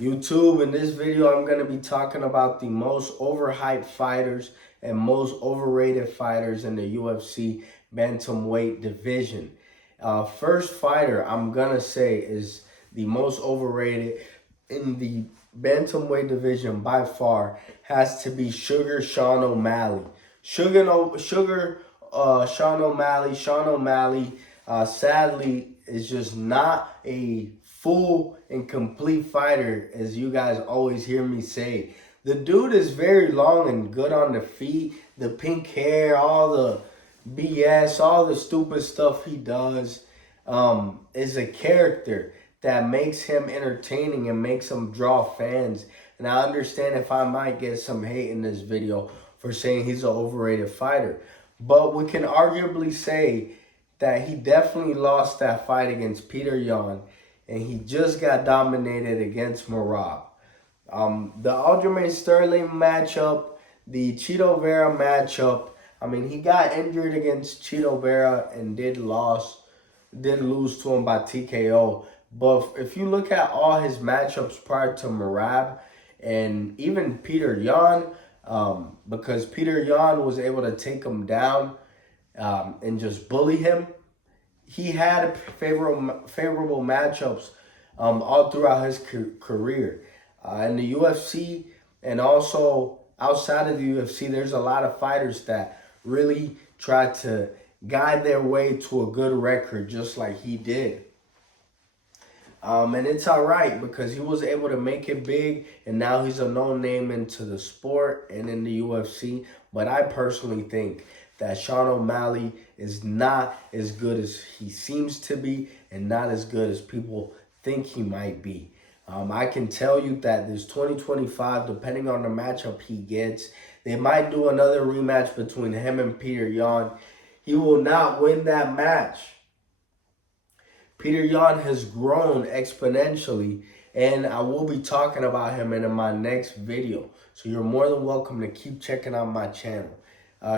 YouTube, in this video, I'm going to be talking about the most overhyped fighters and most overrated fighters in the UFC Bantamweight division. First fighter I'm going to say is the most overrated in the Bantamweight division by far has to be Sugar Sean O'Malley. Sean O'Malley. Sean O'Malley, sadly, is just not a full and complete fighter, as you guys always hear me say. The dude is very long and good on the feet. The pink hair, all the BS, all the stupid stuff he does is a character that makes him entertaining and makes him draw fans. And I understand if I might get some hate in this video for saying he's an overrated fighter. But we can arguably say that he definitely lost that fight against Peter Yan, and he just got dominated against Merab. The Aljamain Sterling matchup, the Chito Vera matchup, I mean, he got injured against Chito Vera and did lose to him by TKO. But if you look at all his matchups prior to Merab and even Peter Yan, because Peter Yan was able to take him down and just bully him, he had favorable matchups all throughout his career. In the UFC and also outside of the UFC, there's a lot of fighters that really try to guide their way to a good record just like he did. And it's all right because he was able to make it big, and now he's a known name into the sport and in the UFC. But I personally think that Sean O'Malley is not as good as he seems to be and not as good as people think he might be. I can tell you that this 2025, depending on the matchup he gets, they might do another rematch between him and Peter Yan. He will not win that match. Peter Yan has grown exponentially, and I will be talking about him in my next video. So you're more than welcome to keep checking out my channel.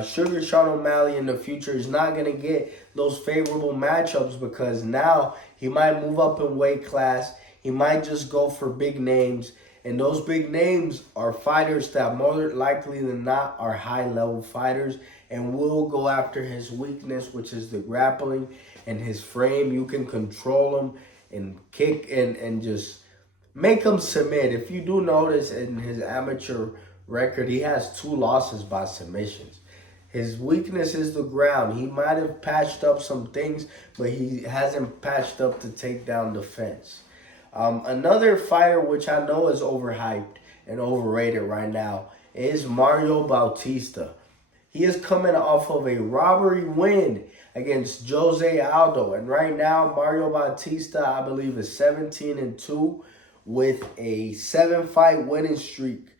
Sugar Sean O'Malley in the future is not going to get those favorable matchups because now he might move up in weight class. He might just go for big names. And those big names are fighters that more likely than not are high-level fighters and will go after his weakness, which is the grappling and his frame. You can control him and kick and just make him submit. If you do notice in his amateur record, he has 2 losses by submissions. His weakness is the ground. He might have patched up some things, but he hasn't patched up the takedown defense. Another fighter which I know is overhyped and overrated right now is Mario Bautista. He is coming off of a robbery win against Jose Aldo. And right now, Mario Bautista, I believe, is 17-2 with a 7-fight winning streak.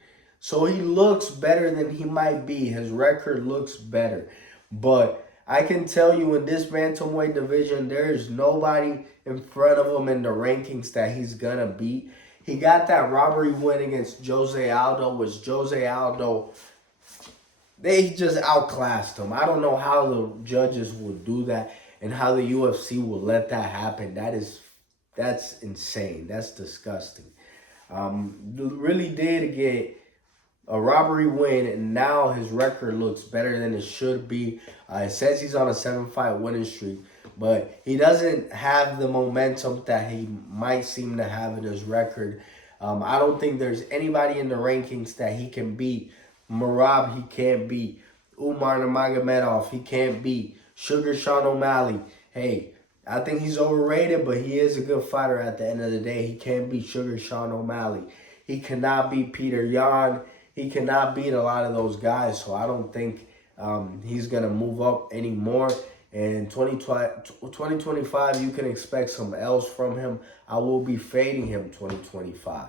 So he looks better than he might be. His record looks better. But I can tell you in this bantamweight division, there is nobody in front of him in the rankings that he's going to beat. He got that robbery win against Jose Aldo, which Jose Aldo, they just outclassed him. I don't know how the judges would do that and how the UFC will let that happen. That's insane. That's disgusting. Really did get a robbery win, and now his record looks better than it should be. It says he's on a 7-fight winning streak, but he doesn't have the momentum that he might seem to have in his record. I don't think there's anybody in the rankings that he can beat. Merab, he can't beat. Umar Nurmagomedov, he can't beat. Sugar Sean O'Malley, hey, I think he's overrated, but he is a good fighter at the end of the day. He can't beat Sugar Sean O'Malley. He cannot beat Peter Yan. He cannot beat a lot of those guys, so I don't think he's going to move up anymore. And 2025, you can expect some L's from him. I will be fading him 2025.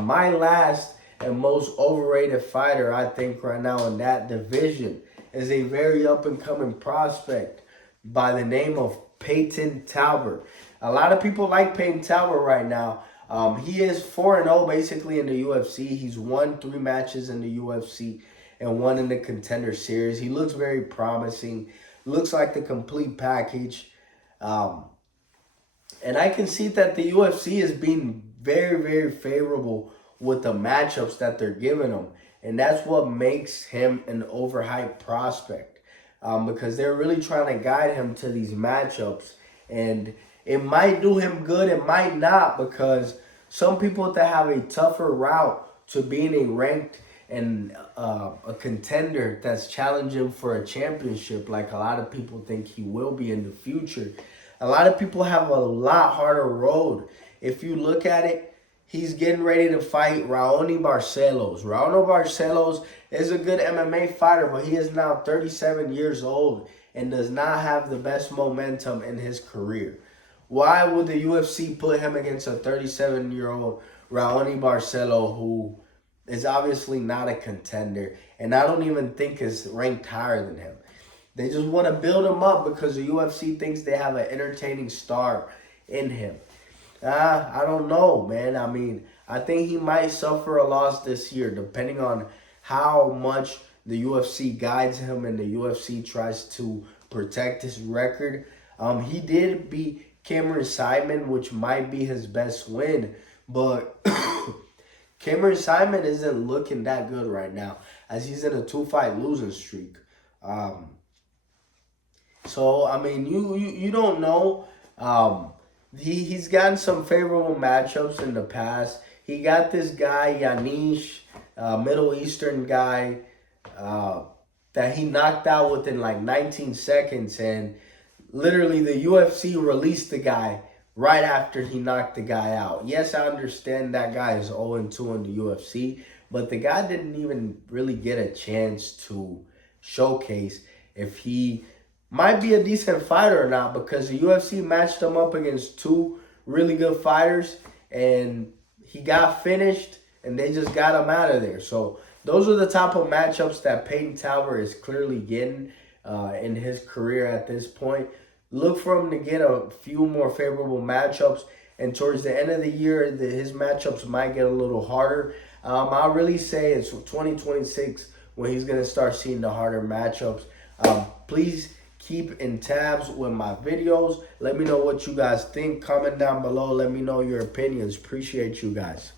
My last and most overrated fighter, I think, right now in that division is a very up-and-coming prospect by the name of Payton Talbott. A lot of people like Payton Talbott right now. He is 4-0 basically in the UFC. He's won 3 matches in the UFC and 1 in the Contender Series. He looks very promising. Looks like the complete package. And I can see that the UFC is being very, very favorable with the matchups that they're giving him. And that's what makes him an overhyped prospect, because they're really trying to guide him to these matchups. And it might do him good, it might not, because some people that have a tougher route to being a ranked and a contender that's challenging for a championship, like a lot of people think he will be in the future. A lot of people have a lot harder road. If you look at it, he's getting ready to fight Raoni Barcelos. Raoni Barcelos is a good MMA fighter, but he is now 37 years old and does not have the best momentum in his career. Why would the UFC put him against a 37-year-old Raoni Barcelo, who is obviously not a contender, and I don't even think is ranked higher than him? They just want to build him up because the UFC thinks they have an entertaining star in him. I don't know, man. I mean, I think he might suffer a loss this year, depending on how much the UFC guides him and the UFC tries to protect his record. He did beat Cameron Simon, which might be his best win, but Cameron Simon isn't looking that good right now, as he's in a 2-fight losing streak. So I mean, you don't know. He's gotten some favorable matchups in the past. He got this guy Yanish, Middle Eastern guy, that he knocked out within like 19 seconds, and literally the UFC released the guy right after he knocked the guy out. Yes, I understand that guy is 0-2 in the UFC, but the guy didn't even really get a chance to showcase if he might be a decent fighter or not, because the UFC matched him up against two really good fighters, and he got finished, and they just got him out of there. So those are the type of matchups that Payton Talbott is clearly getting in his career at this point. Look for him to get a few more favorable matchups, and towards the end of the year, his matchups might get a little harder. I'll really say it's 2026 when he's going to start seeing the harder matchups. Please keep in tabs with my videos. Let me know what you guys think. Comment down below. Let me know your opinions. Appreciate you guys.